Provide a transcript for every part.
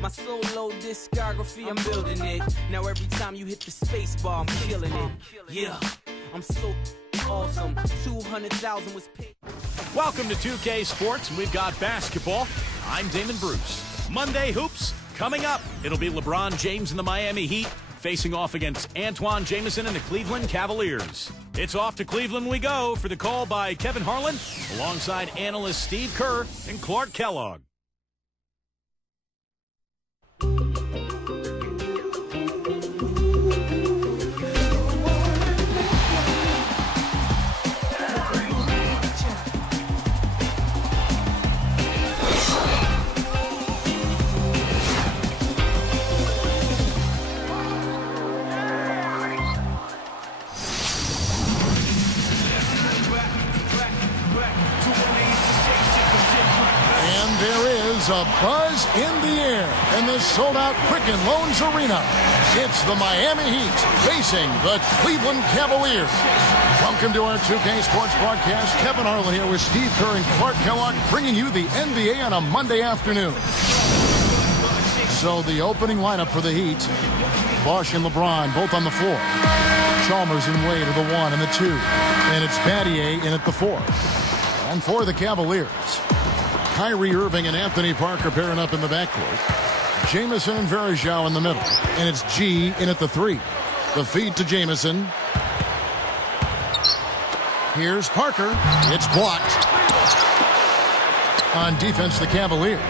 My solo discography, I'm building it. Now every time you hit the space bar, I'm killing it. Yeah, I'm so awesome. 200,000 was paid. Welcome to 2K Sports. We've got basketball. I'm Damon Bruce. Monday Hoops coming up. It'll be LeBron James and the Miami Heat facing off against Antoine Jamison and the Cleveland Cavaliers. It's off to Cleveland we go for the call by Kevin Harlan alongside analyst Steve Kerr and Clark Kellogg. A buzz in the air in the sold-out Quicken Loans Arena. It's the Miami Heat facing the Cleveland Cavaliers. Welcome to our 2K Sports broadcast. Kevin Harlan here with Steve Kerr and Clark Kellogg, bringing you the NBA on a Monday afternoon. So the opening lineup for the Heat: Bosh and LeBron both on the floor. Chalmers and Wade are the 1 and the 2, and it's Battier in at the 4. And for the Cavaliers, Kyrie Irving and Anthony Parker pairing up in the backcourt. Jamison and Varejao in the middle. And it's G in at the 3. The feed to Jamison. Here's Parker. It's blocked. On defense, the Cavaliers.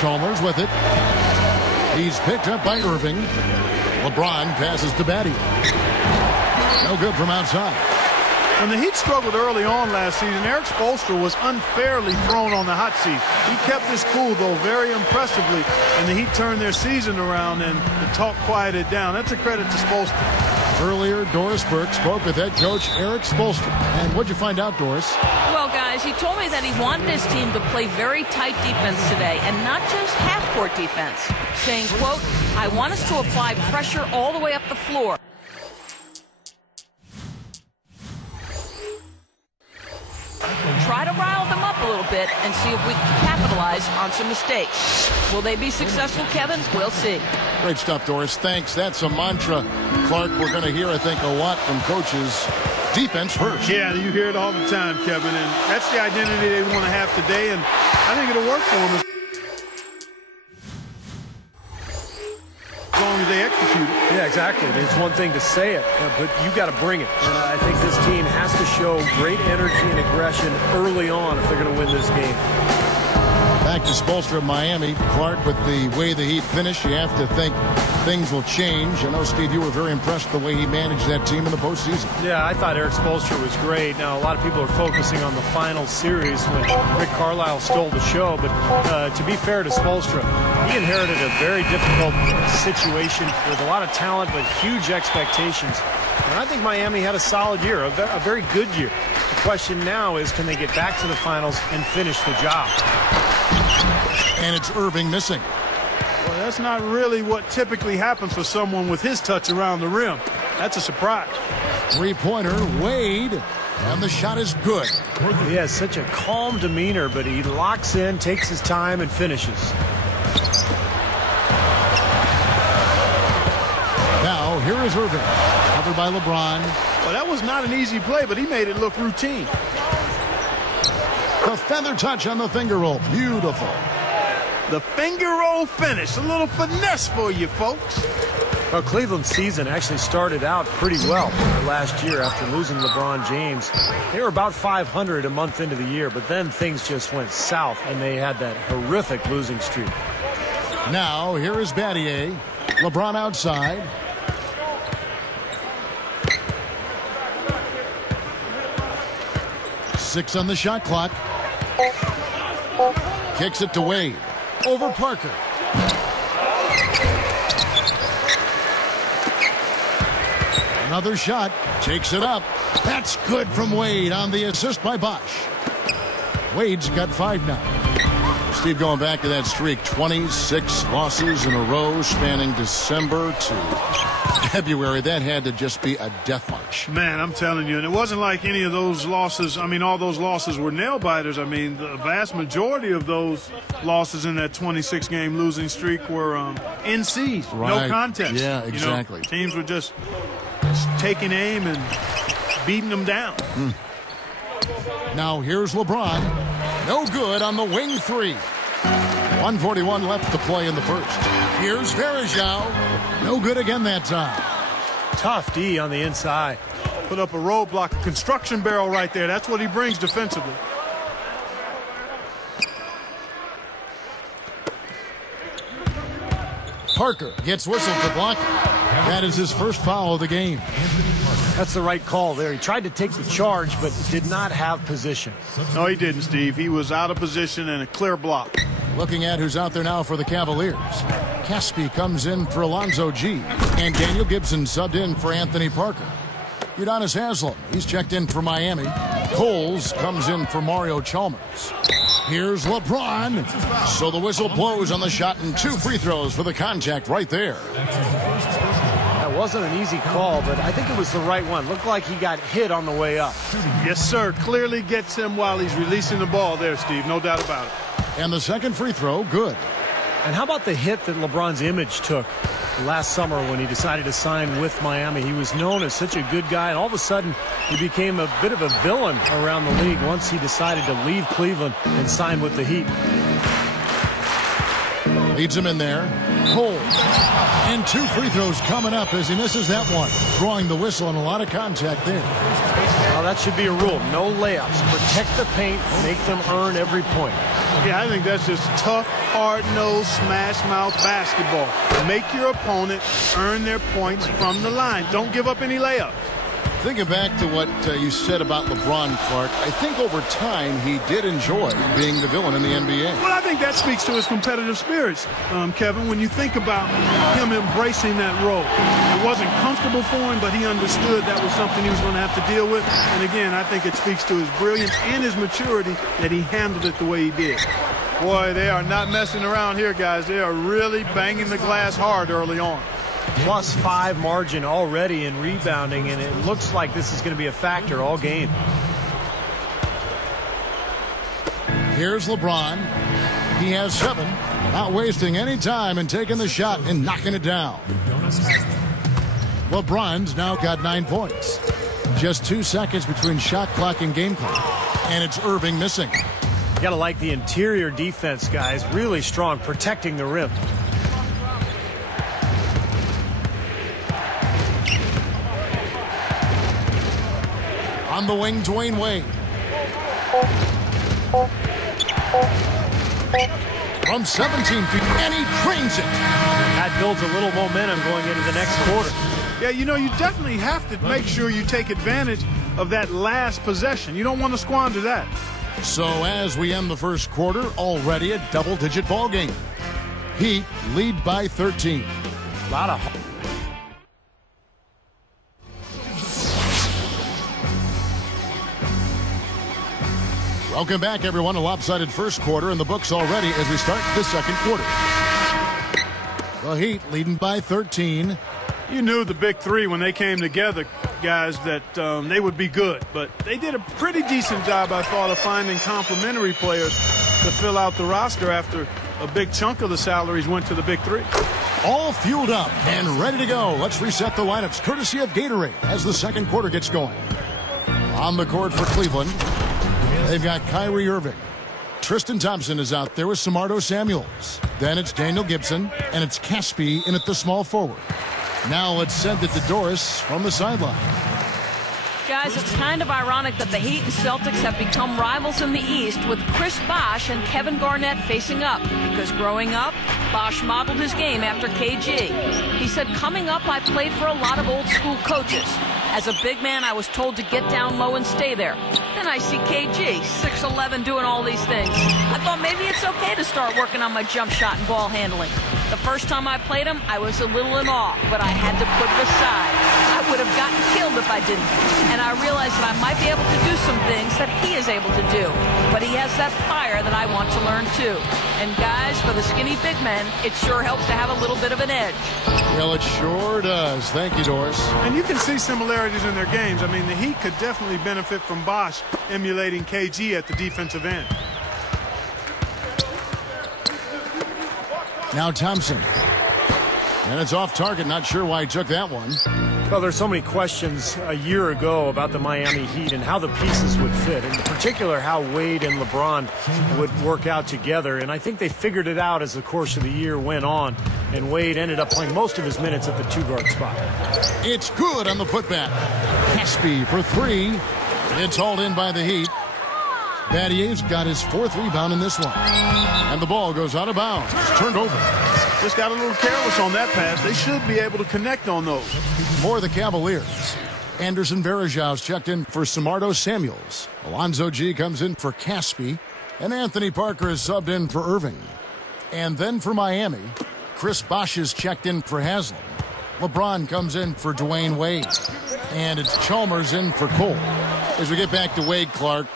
Chalmers with it. He's picked up by Irving. LeBron passes to Battier. No good from outside. When the Heat struggled early on last season, Erik Spoelstra was unfairly thrown on the hot seat. He kept his cool, though, very impressively, and the Heat turned their season around and the talk quieted down. That's a credit to Spoelstra. Earlier, Doris Burke spoke with head coach Erik Spoelstra. And what'd you find out, Doris? Well, guys, he told me that he wanted his team to play very tight defense today and not just half-court defense, saying, quote, "I want us to apply pressure all the way up the floor." Try to rile them up a little bit and see if we can capitalize on some mistakes. Will they be successful, Kevin? We'll see. Great stuff, Doris. Thanks. That's a mantra, Clark, we're going to hear, I think, a lot from coaches. Defense first. Yeah, you hear it all the time, Kevin, and that's the identity they want to have today, and I think it'll work for them as long as they execute it. Yeah, exactly. It's one thing to say it, but you got to bring it. And I think this team has to show great energy and aggression early on if they're going to win this game. Back to Spoelstra of Miami. Clark, with the way the Heat finished, you have to think things will change. I know, Steve, you were very impressed with the way he managed that team in the postseason. Yeah, I thought Erik Spoelstra was great. Now, a lot of people are focusing on the final series when Rick Carlisle stole the show, but to be fair to Spoelstra, he inherited a very difficult situation with a lot of talent but huge expectations. And I think Miami had a solid year, a very good year. The question now is, can they get back to the finals and finish the job? And it's Irving missing. Well, that's not really what typically happens for someone with his touch around the rim. That's a surprise. Three-pointer, Wade, and the shot is good. He has such a calm demeanor, but he locks in, takes his time, and finishes. Now, here is Irving, covered by LeBron. Well, that was not an easy play, but he made it look routine. The feather touch on the finger roll. Beautiful. The finger roll finish. A little finesse for you, folks. Well, Cleveland's season actually started out pretty well last year after losing LeBron James. They were about 500 a month into the year, but then things just went south, and they had that horrific losing streak. Now, here is Battier. LeBron outside. Six on the shot clock. Kicks it to Wade. Over Parker. Another shot. Takes it up. That's good from Wade on the assist by Bosh. Wade's got 5 now. Steve, going back to that streak, 26 losses in a row spanning December to February, that had to just be a death march. Man, I'm telling you, and it wasn't like any of those losses. I mean, all those losses were nail-biters. I mean, the vast majority of those losses in that 26-game losing streak were NCs, right. No contest. Yeah, exactly. Teams were just taking aim and beating them down. Now here's LeBron. No good on the wing three. 1:41 left to play in the first. Here's Varejao. No good again that time. Tough D on the inside. Put up a roadblock, a construction barrel right there. That's what he brings defensively. Parker gets whistled for blocking. That is his first foul of the game. That's the right call there. He tried to take the charge, but did not have position. No, he didn't, Steve. He was out of position and a clear block. Looking at who's out there now for the Cavaliers. Caspi comes in for Alonzo G. And Daniel Gibson subbed in for Anthony Parker. Udonis Haslem, he's checked in for Miami. Coles comes in for Mario Chalmers. Here's LeBron. So the whistle blows on the shot and 2 free throws for the contact right there. That wasn't an easy call, but I think it was the right one. Looked like he got hit on the way up. Yes, sir. Clearly gets him while he's releasing the ball there, Steve. No doubt about it. And the second free throw, good. And how about the hit that LeBron's image took last summer when he decided to sign with Miami? He was known as such a good guy, and all of a sudden he became a bit of a villain around the league once he decided to leave Cleveland and sign with the Heat. Leads him in there. Cole. And 2 free throws coming up as he misses that one. Drawing the whistle and a lot of contact there. Well, that should be a rule. No layups. Protect the paint. Make them earn every point. Yeah, I think that's just tough, hard-nosed, smash-mouth basketball. Make your opponent earn their points from the line. Don't give up any layups. Thinking back to what you said about LeBron, Clark, I think over time he did enjoy being the villain in the NBA. Well, I think that speaks to his competitive spirits, Kevin, when you think about him embracing that role. It wasn't comfortable for him, but he understood that was something he was going to have to deal with. And again, I think it speaks to his brilliance and his maturity that he handled it the way he did. Boy, they are not messing around here, guys. They are really banging the glass hard early on. +5 margin already in rebounding, and it looks like this is going to be a factor all game. Here's LeBron. He has 7. Not wasting any time and taking the shot and knocking it down. LeBron's now got 9 points. Just 2 seconds between shot clock and game clock. And it's Irving missing. You got to like the interior defense, guys. Really strong, protecting the rim. On the wing, Dwayne Wade. From 17 feet, and he drains it. That builds a little momentum going into the next quarter. Yeah, you know, you definitely have to make sure you take advantage of that last possession. You don't want to squander that. So as we end the first quarter, already a double-digit ball game. Heat lead by 13. A lot of... Welcome back, everyone. A lopsided first quarter in the books already as we start the second quarter. The Heat leading by 13. You knew the big three when they came together, guys, that they would be good. But they did a pretty decent job, I thought, of finding complementary players to fill out the roster after a big chunk of the salaries went to the big three. All fueled up and ready to go. Let's reset the lineups courtesy of Gatorade as the second quarter gets going. On the court for Cleveland, they've got Kyrie Irving. Tristan Thompson is out there with Samardo Samuels. Then it's Daniel Gibson, and it's Caspi in at the small forward. Now let's send it to Doris from the sideline. Guys, it's kind of ironic that the Heat and Celtics have become rivals in the East with Chris Bosh and Kevin Garnett facing up. Because growing up, Bosh modeled his game after KG. He said, coming up, I played for a lot of old school coaches. As a big man, I was told to get down low and stay there. Then I see KG, 6'11", doing all these things. I thought maybe it's okay to start working on my jump shot and ball handling. The first time I played him, I was a little in awe, but I had to put it aside. I would have gotten killed if I didn't. And I realized that I might be able to do some things that he is able to do. But he has that fire that I want to learn too. And guys, for the skinny big men, it sure helps to have a little bit of an edge. Well, it sure does. Thank you, Doris. And you can see similarities in their games. I mean, the Heat could definitely benefit from Bosch emulating KG at the defensive end. Now Thompson. And it's off target. Not sure why he took that one. Well, there's so many questions a year ago about the Miami Heat and how the pieces would fit. In particular, how Wade and LeBron would work out together. And I think they figured it out as the course of the year went on. And Wade ended up playing most of his minutes at the two-guard spot. It's good on the putback. Caspi for three. It's hauled in by the Heat. Battier's got his fourth rebound in this one. And the ball goes out of bounds. It's turned over. Just got a little careless on that pass. They should be able to connect on those. For the Cavaliers, Anderson Varejau's checked in for Samardo Samuels. Alonzo G comes in for Caspi. And Anthony Parker is subbed in for Irving. And then for Miami, Chris Bosh is checked in for Haslam. LeBron comes in for Dwayne Wade. And it's Chalmers in for Cole. As we get back to Wade, Clark,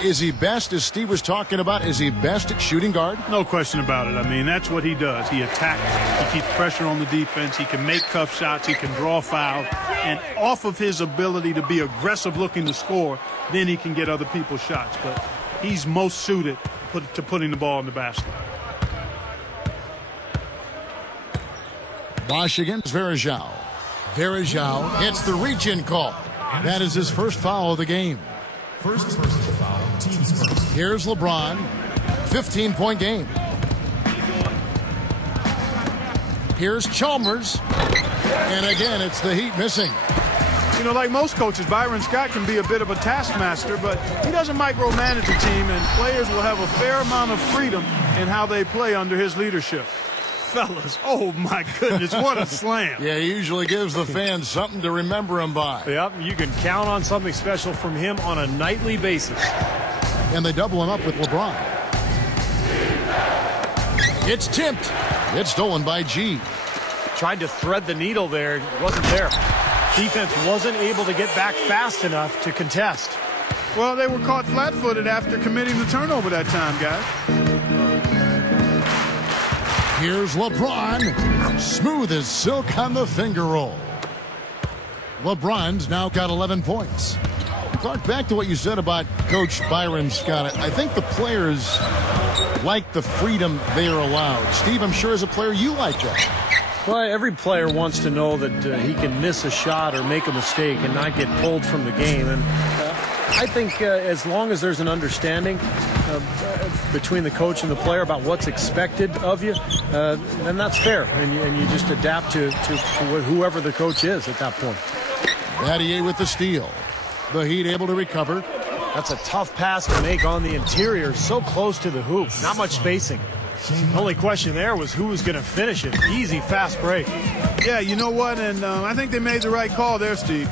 is he best, as Steve was talking about, is he best at shooting guard? No question about it. I mean, that's what he does. He attacks. He keeps pressure on the defense. He can make tough shots. He can draw fouls. And off of his ability to be aggressive looking to score, then he can get other people's shots. But he's most suited to putting the ball in the basket. Bosh against Varejao. Varejao gets the reach-in call. That is his first foul of the game. First personal foul, team's first. Here's LeBron, 15-point game. Here's Chalmers, and again, it's the Heat missing. You know, like most coaches, Byron Scott can be a bit of a taskmaster, but he doesn't micromanage a team, and players will have a fair amount of freedom in how they play under his leadership. Fellas, oh my goodness, what a slam. Yeah, he usually gives the fans something to remember him by. Yep, you can count on something special from him on a nightly basis. And they double him up with LeBron. It's tipped. It's stolen by G. Tried to thread the needle there. It wasn't there. Defense wasn't able to get back fast enough to contest. Well, they were caught flat-footed after committing the turnover that time, guys. Here's LeBron. Smooth as silk on the finger roll. LeBron's now got 11 points. Clark, back to what you said about Coach Byron Scott. I think the players like the freedom they are allowed. Steve, I'm sure as a player you like that. Well, every player wants to know that he can miss a shot or make a mistake and not get pulled from the game. And I think as long as there's an understanding between the coach and the player about what's expected of you, then that's fair. And you just adapt to whoever the coach is at that point. Battier with the steal. The Heat able to recover. That's a tough pass to make on the interior, so close to the hoop. Not much spacing. The only question there was who was going to finish it. Easy, fast break. Yeah, you know what? And I think they made the right call there, Steve.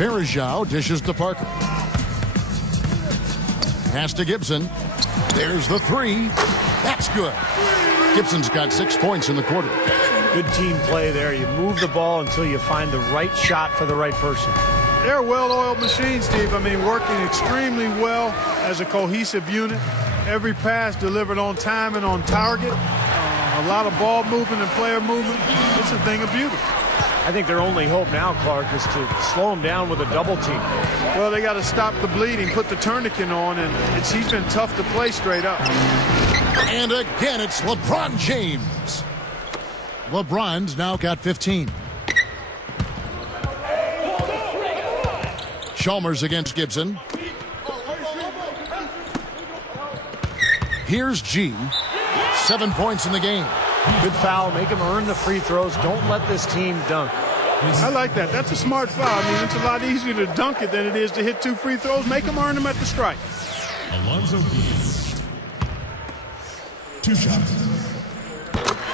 Varejao dishes to Parker. Pass to Gibson. There's the three. That's good. Gibson's got 6 points in the quarter. Good team play there. You move the ball until you find the right shot for the right person. They're a well-oiled machine, Steve. I mean, working extremely well as a cohesive unit. Every pass delivered on time and on target. A lot of ball movement and player movement. It's a thing of beauty. I think their only hope now, Clark, is to slow him down with a double team. Well, they got to stop the bleeding, put the tourniquet on, and he's been tough to play straight up. And again, it's LeBron James. LeBron's now got 15. Chalmers against Gibson. Here's G. 7 points in the game. Good foul. Make him earn the free throws. Don't let this team dunk. I like that. That's a smart foul. I mean, it's a lot easier to dunk it than it is to hit 2 free throws. Make them earn them at the strike. Alonzo G. 2 shots.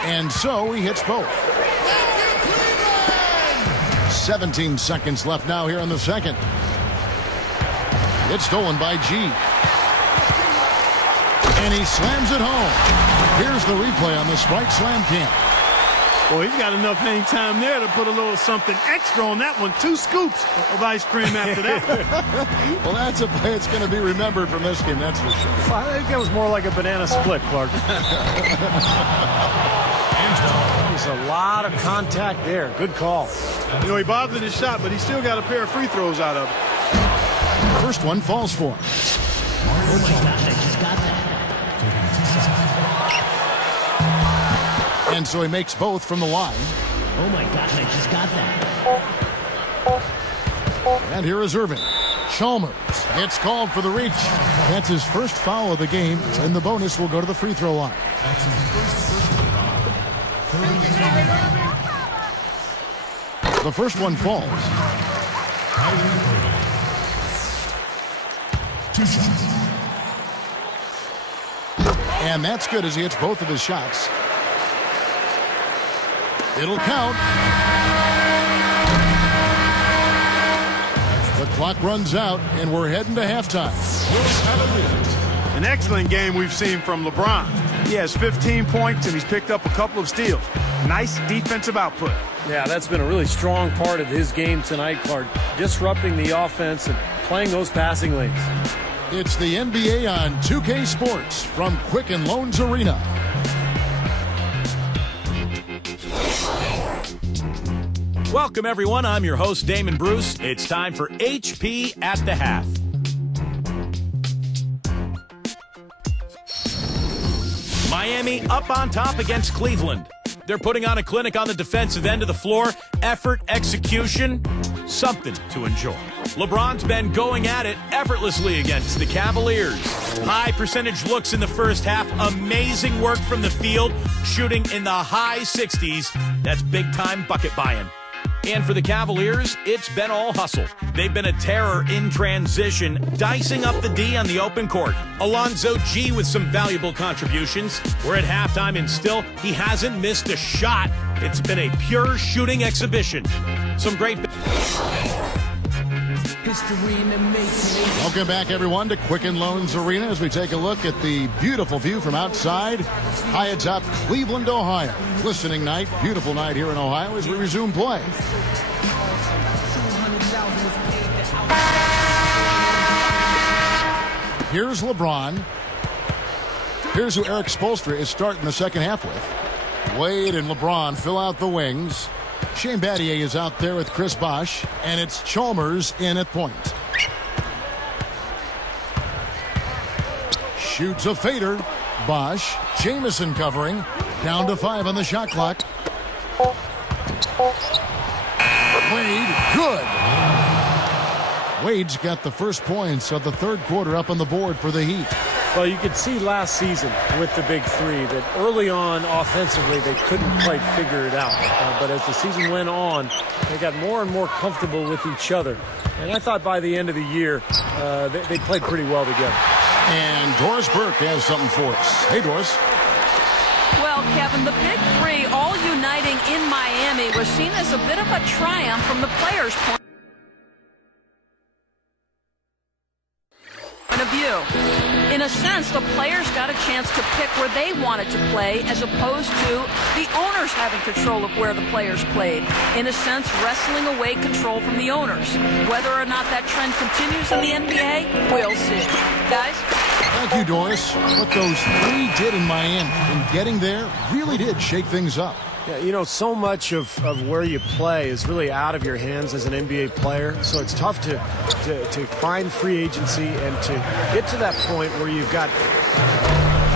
And so he hits both. 17 seconds left now here in the second. It's stolen by G. And he slams it home. Here's the replay on the Sprite Slam Cam. Well, he's got enough hang time there to put a little something extra on that one. 2 scoops of ice cream after that. Well, that's a play that's going to be remembered from this game, that's for sure. I think that was more like a banana split, Clark. There's a lot of contact there. Good call. You know, he bothered his shot, but he still got a pair of free throws out of it. First one falls for him. Oh my gosh, I just got that. And so he makes both from the line. Oh my gosh, I just got that. And here is Irving. Chalmers gets called for the reach. That's his first foul of the game, and the bonus will go to the free throw line. The first one falls. 2 shots. And that's good as he hits both of his shots. It'll count. The clock runs out, and we're heading to halftime. An excellent game we've seen from LeBron. He has 15 points, and he's picked up a couple of steals. Nice defensive output. Yeah, that's been a really strong part of his game tonight, Clark. Disrupting the offense and playing those passing lanes. It's the NBA on 2K Sports from Quicken Loans Arena. Welcome, everyone. I'm your host, Damon Bruce. It's time for HP at the Half. Miami up on top against Cleveland. They're putting on a clinic on the defensive end of the floor. Effort, execution, something to enjoy. LeBron's been going at it effortlessly against the Cavaliers. High percentage looks in the first half. Amazing work from the field, shooting in the high 60s. That's big-time bucket buying. And for the Cavaliers, it's been all hustle. They've been a terror in transition, dicing up the D on the open court. Alonzo G with some valuable contributions. We're at halftime, and still, he hasn't missed a shot. It's been a pure shooting exhibition. Some great... Welcome back, everyone, to Quicken Loans Arena as we take a look at the beautiful view from outside high atop Cleveland, Ohio. Glistening night, beautiful night here in Ohio as we resume play. Here's LeBron. Here's who Eric Spoelstra is starting the second half with. Wade and LeBron fill out the wings. Shane Battier is out there with Chris Bosh, and it's Chalmers in at point. Shoots a fader. Bosh, Jamison covering. Down to 5 on the shot clock. Wade, good. Wade's got the first points of the third quarter up on the board for the Heat. Well, you could see last season with the big three that early on offensively they couldn't quite figure it out. But as the season went on, they got more and more comfortable with each other. And I thought by the end of the year, they played pretty well together. And Doris Burke has something for us. Hey, Doris. Well, Kevin, the big three all uniting in Miami was seen as a bit of a triumph from the players' point of view. In a sense, the players got a chance to pick where they wanted to play as opposed to the owners having control of where the players played. In a sense, wrestling away control from the owners. Whether or not that trend continues in the NBA, we'll see. Guys? Thank you, Doris. What those three did in Miami in getting there really did shake things up. Yeah, you know, so much of where you play is really out of your hands as an NBA player, so it's tough to find free agency and to get to that point where you've got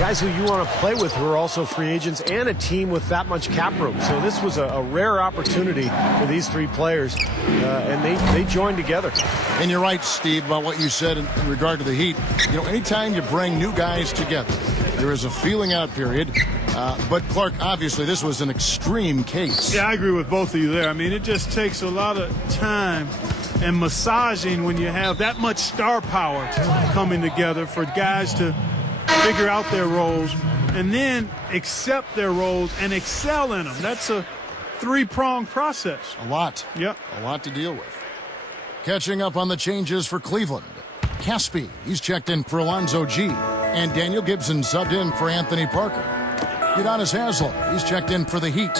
guys who you want to play with who are also free agents and a team with that much cap room. So this was a rare opportunity for these three players, and they joined together. And you're right, Steve, about what you said in regard to the Heat. You know, anytime you bring new guys together, there is a feeling out period. But, Clark, obviously this was an extreme case. Yeah, I agree with both of you there. I mean, it just takes a lot of time and massaging when you have that much star power coming together for guys to figure out their roles and then accept their roles and excel in them. That's a three-pronged process. A lot. Yep. A lot to deal with. Catching up on the changes for Cleveland. Caspi, he's checked in for Alonzo G. And Daniel Gibson subbed in for Anthony Parker. Udonis Haslem, he's checked in for the Heat.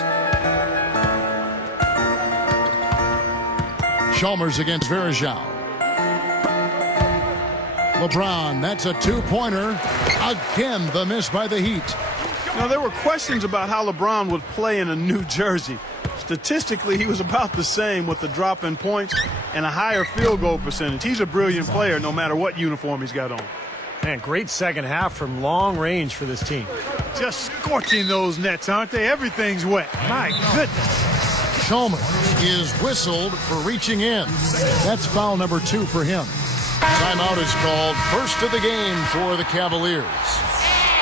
Chalmers against Varejao. LeBron, that's a two-pointer. Again, the miss by the Heat. Now, there were questions about how LeBron would play in a new jersey. Statistically, he was about the same with the drop in points and a higher field goal percentage. He's a brilliant player no matter what uniform he's got on. Man, great second half from long range for this team. Just scorching those nets, aren't they? Everything's wet. My goodness. Chalmers is whistled for reaching in. That's foul number 2 for him. Timeout is called. First of the game for the Cavaliers.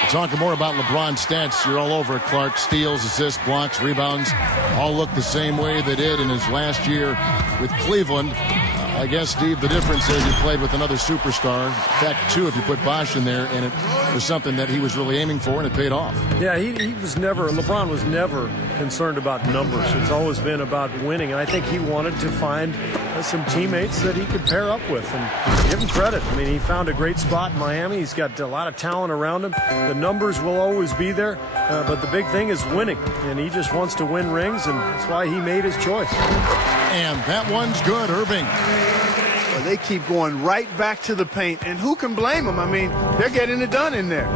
We're talking more about LeBron's stats. You're all over it, Clark. Steals, assists, blocks, rebounds. All look the same way they did in his last year with Cleveland. I guess, Steve, the difference is he played with another superstar. In fact, 2 if you put Bosh in there, and it was something that he was really aiming for, and it paid off. Yeah, LeBron was never concerned about numbers. It's always been about winning, and I think he wanted to find some teammates that he could pair up with, and give him credit. I mean, he found a great spot in Miami. He's got a lot of talent around him. The numbers will always be there, but the big thing is winning, and he just wants to win rings, and that's why he made his choice. And that one's good, Irving. Well, they keep going right back to the paint, and who can blame them? I mean, they're getting it done in there.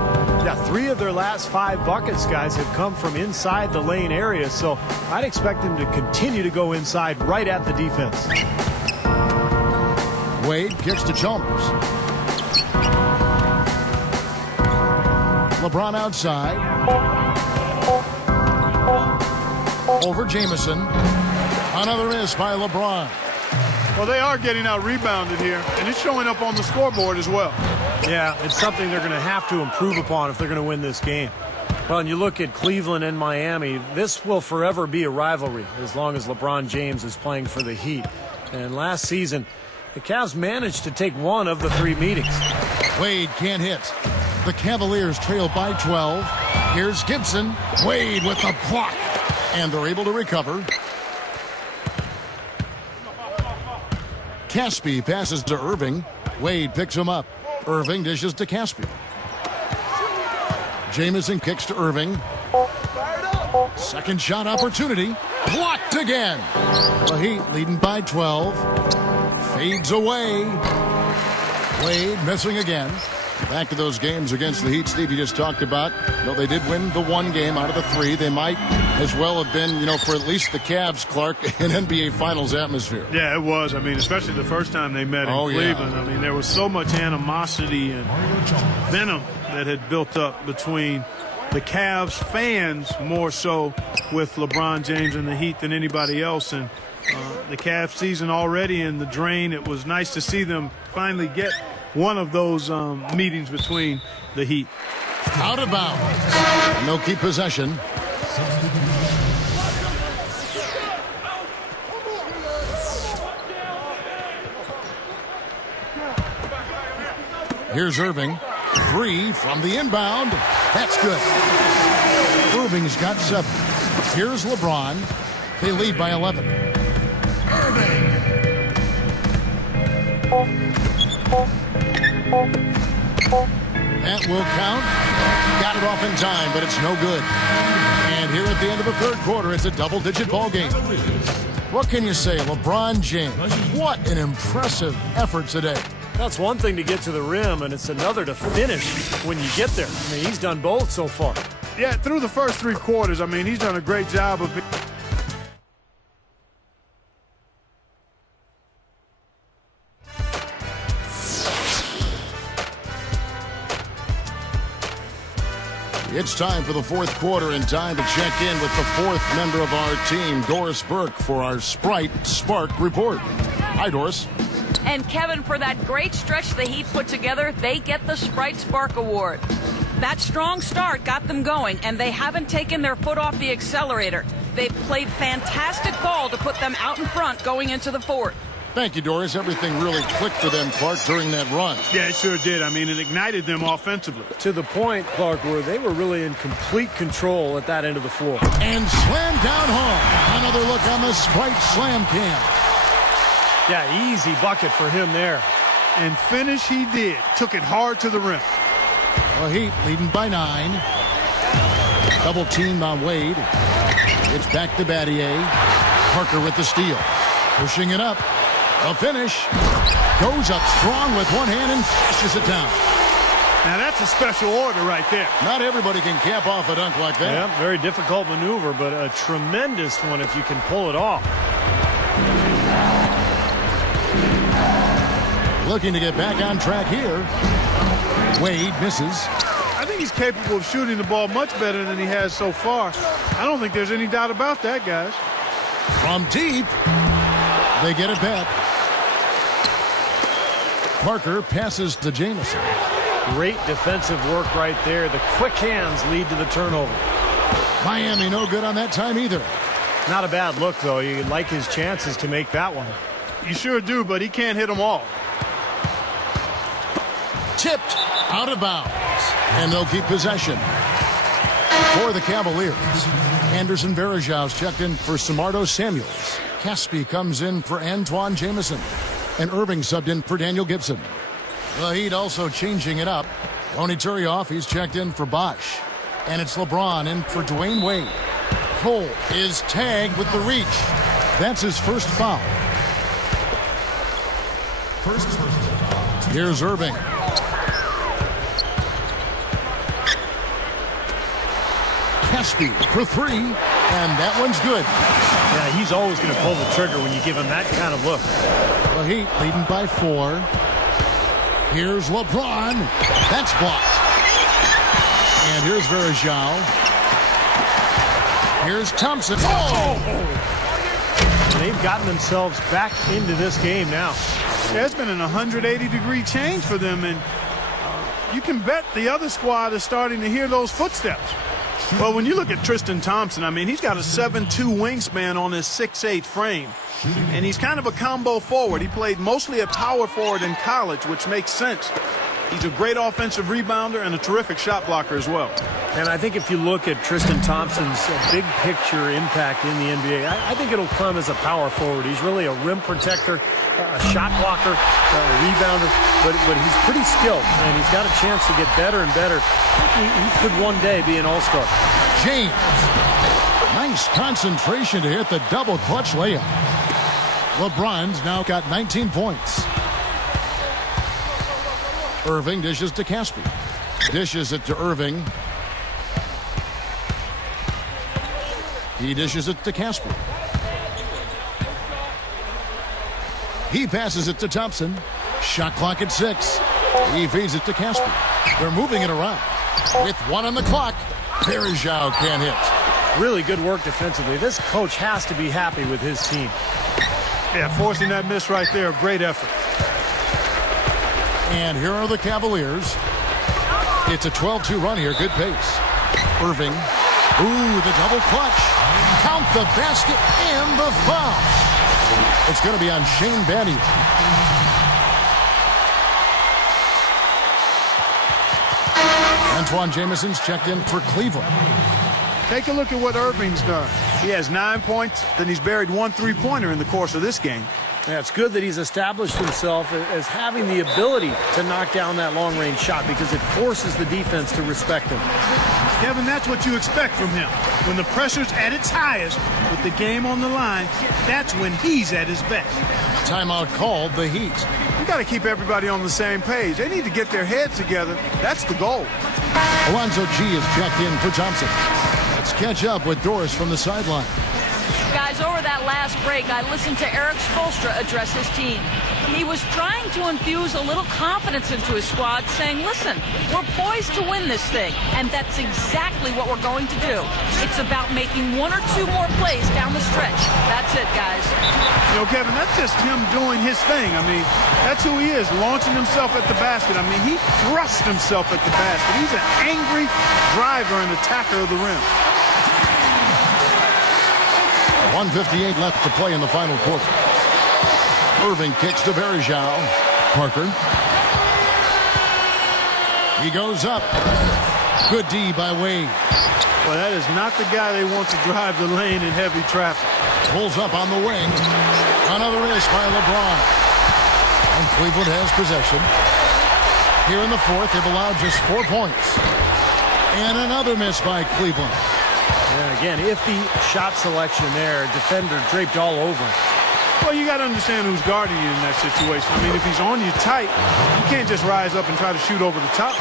Yeah, 3 of their last 5 buckets, guys, have come from inside the lane area, so I'd expect them to continue to go inside right at the defense. Wade kicks to Chalmers. LeBron outside. Over Jamison. Another miss by LeBron. Well, they are getting out rebounded here, and it's showing up on the scoreboard as well. Yeah, it's something they're going to have to improve upon if they're going to win this game. Well, and you look at Cleveland and Miami, this will forever be a rivalry as long as LeBron James is playing for the Heat. And last season, the Cavs managed to take 1 of the 3 meetings. Wade can't hit. The Cavaliers trail by 12. Here's Gibson. Wade with the block. And they're able to recover. Caspi passes to Irving. Wade picks him up. Irving dishes to Caspi. Jamison kicks to Irving. Second shot opportunity. Blocked again. The Heat leading by 12. Fades away. Wade missing again. Back to those games against the Heat, Steve, you just talked about. Well, they did win the 1 game out of the 3. They might as well have been, for at least the Cavs, Clark, an NBA Finals atmosphere. Yeah, it was. I mean, especially the first time they met in Cleveland. Yeah. I mean, there was so much animosity and venom that had built up between the Cavs fans, more so with LeBron James and the Heat than anybody else. And the Cavs season already in the drain. It was nice to see them finally get one of those meetings between the Heat. Out of bounds. And they'll keep possession. Here's Irving. 3 from the inbound. That's good. Irving's got 7. Here's LeBron. They lead by 11. Irving. That will count. Got it off in time, but it's no good. And here at the end of the 3rd quarter, it's a double-digit ball game. What can you say? LeBron James, what an impressive effort today. That's one thing to get to the rim, and it's another to finish when you get there. I mean, he's done both so far. Yeah, through the first 3 quarters, I mean, he's done a great job of It's time for the 4th quarter and time to check in with the 4th member of our team, Doris Burke, for our Sprite Spark Report. Hi, Doris. And Kevin, for that great stretch the Heat put together, they get the Sprite Spark Award. That strong start got them going, and they haven't taken their foot off the accelerator. They've played fantastic ball to put them out in front going into the 4th. Thank you, Doris. Everything really clicked for them, Clark, during that run. Yeah, it sure did. I mean, it ignited them offensively. To the point, Clark, where they were really in complete control at that end of the floor. And slam down home. Another look on the Sprite Slam Cam. Yeah, easy bucket for him there. And finish he did. Took it hard to the rim. The Heat leading by 9. Double teamed on Wade. It's back to Battier. Parker with the steal. Pushing it up. The finish. Goes up strong with one hand and flashes it down. Now that's a special order right there. Not everybody can cap off a dunk like that. Yeah, very difficult maneuver, but a tremendous one if you can pull it off. Looking to get back on track here. Wade misses. I think he's capable of shooting the ball much better than he has so far. I don't think there's any doubt about that, guys. From deep, they get it back. Parker passes to Jamison. Great defensive work right there. The quick hands lead to the turnover. Miami no good on that time either. Not a bad look, though. You like his chances to make that one. You sure do, but he can't hit them all. Tipped out of bounds. And they'll keep possession. For the Cavaliers, Anderson Varejau's checked in for Samardo Samuels. Caspi comes in for Antoine Jamison. And Irving subbed in for Daniel Gibson. The Heat also changing it up. Tony Turioff, he's checked in for Bosch. And it's LeBron in for Dwayne Wade. Cole is tagged with the reach. That's his first foul. First personal foul. Here's Irving. Caspi for 3, and that one's good. Yeah, he's always going to pull the trigger when you give him that kind of look. The Heat leading by 4. Here's LeBron. That's blocked. And here's Varejao. Here's Thompson. Oh! They've gotten themselves back into this game now. Yeah, it's been an 180-degree change for them, and you can bet the other squad is starting to hear those footsteps. Well, when you look at Tristan Thompson, I mean, he's got a 7'2 wingspan on his 6'8 frame. And he's kind of a combo forward. He played mostly at power forward in college, which makes sense. He's a great offensive rebounder and a terrific shot blocker as well. And I think if you look at Tristan Thompson's big picture impact in the NBA, I think it'll come as a power forward. He's really a rim protector, a shot blocker, a rebounder, but he's pretty skilled, and he's got a chance to get better and better. I think he could one day be an all-star. James. Nice concentration to hit the double clutch layup. LeBron's now got 19 points. Irving dishes to Caspi. Dishes it to Irving. He dishes it to Caspi. He passes it to Thompson. Shot clock at 6. He feeds it to Caspi. They're moving it around. With 1 on the clock, Varejao can't hit. Really good work defensively. This coach has to be happy with his team. Yeah, forcing that miss right there, great effort. And here are the Cavaliers. It's a 12-2 run here. Good pace. Irving. Ooh, the double clutch. Count the basket and the foul. It's going to be on Shane Battier. Antoine Jamison's checked in for Cleveland. Take a look at what Irving's done. He has 9 points, then he's buried 1 3-pointer in the course of this game. Yeah, it's good that he's established himself as having the ability to knock down that long-range shot because it forces the defense to respect him. Kevin, that's what you expect from him. When the pressure's at its highest, with the game on the line, that's when he's at his best. Timeout called, the Heat. You got to keep everybody on the same page. They need to get their heads together. That's the goal. Alonzo G is checked in for Thompson. Let's catch up with Doris from the sideline. Guys, over that last break, I listened to Eric Spoelstra address his team. He was trying to infuse a little confidence into his squad, saying, listen, we're poised to win this thing, and that's exactly what we're going to do. It's about making 1 or 2 more plays down the stretch. That's it, guys. You know, Kevin, that's just him doing his thing. I mean, that's who he is, launching himself at the basket. I mean, he thrusts himself at the basket. He's an angry driver and attacker of the rim. 1:58 left to play in the final quarter. Irving kicks to Varejao. Parker. He goes up. Good D by Wade. Well, that is not the guy they want to drive the lane in heavy traffic. Pulls up on the wing. Another miss by LeBron. And Cleveland has possession. Here in the fourth, they've allowed just 4 points. And another miss by Cleveland. Yeah, again, iffy shot selection there. Defender draped all over him. Well, you got to understand who's guarding you in that situation. I mean, if he's on you tight, you can't just rise up and try to shoot over the top.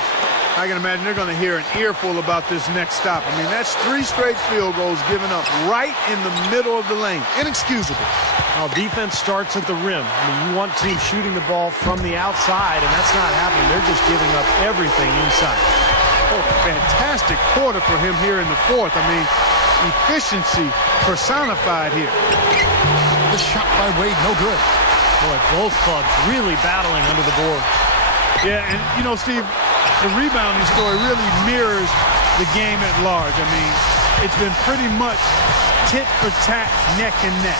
I can imagine they're going to hear an earful about this next stop. I mean, that's 3 straight field goals given up right in the middle of the lane. Inexcusable. Now, defense starts at the rim. I mean, you want teams shooting the ball from the outside, and that's not happening. They're just giving up everything inside. Oh, fantastic quarter for him here in the fourth. I mean, efficiency personified here. The shot by Wade, no good. Boy, both clubs really battling under the board. Yeah, and, you know, Steve, the rebounding story really mirrors the game at large. I mean, it's been pretty much tit for tat, neck and neck.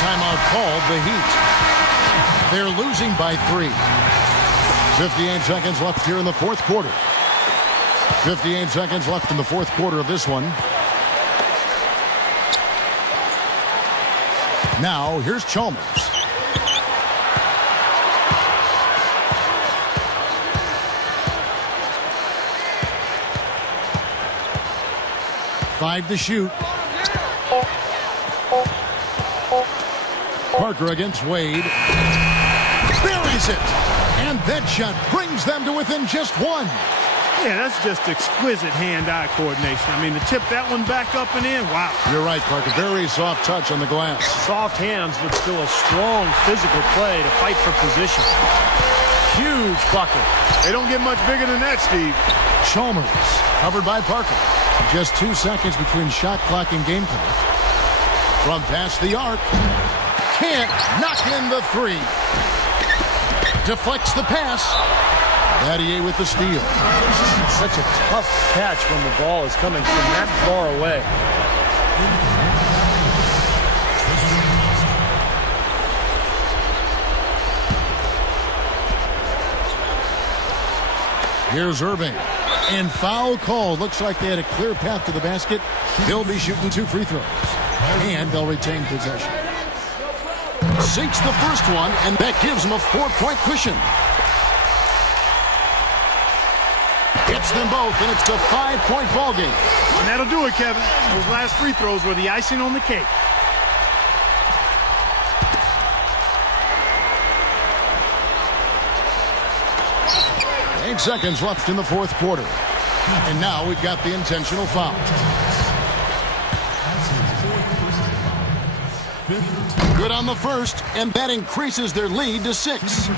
Timeout called, the Heat. They're losing by 3. 58 seconds left here in the fourth quarter. 58 seconds left in the fourth quarter of this one. Now, here's Chalmers. Five to shoot. Parker against Wade. Buries it. And that shot brings them to within just 1. Yeah, that's just exquisite hand-eye coordination. I mean, to tip that one back up and in, wow. You're right, Clark. A very soft touch on the glass. Soft hands, but still a strong physical play to fight for position. Huge bucket. They don't get much bigger than that, Steve. Chalmers, covered by Parker. Just 2 seconds between shot clock and game clock. From past the arc. Can't knock in the 3. Deflects the pass. Battier with the steal. It's such a tough catch when the ball is coming from that far away. Here's Irving. And foul call. Looks like they had a clear path to the basket. He'll be shooting 2 free throws. And they'll retain possession. Sinks the first one, and that gives them a 4-point cushion. Hits them both, and it's a 5-point ball game. And that'll do it, Kevin. Those last free throws were the icing on the cake. Eight seconds left in the fourth quarter. And now we've got the intentional foul. Good on the first, and that increases their lead to 6.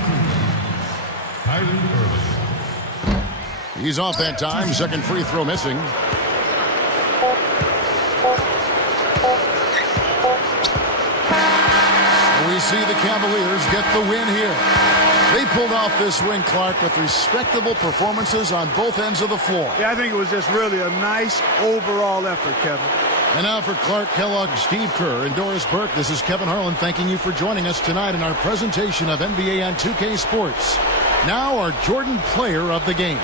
He's off that time. Second free throw missing. We see the Cavaliers get the win here. They pulled off this win, Clark, with respectable performances on both ends of the floor. Yeah, I think it was just really a nice overall effort, Kevin. And now for Clark Kellogg, Steve Kerr, and Doris Burke, this is Kevin Harlan thanking you for joining us tonight in our presentation of NBA on 2K Sports. Now our Jordan Player of the Game.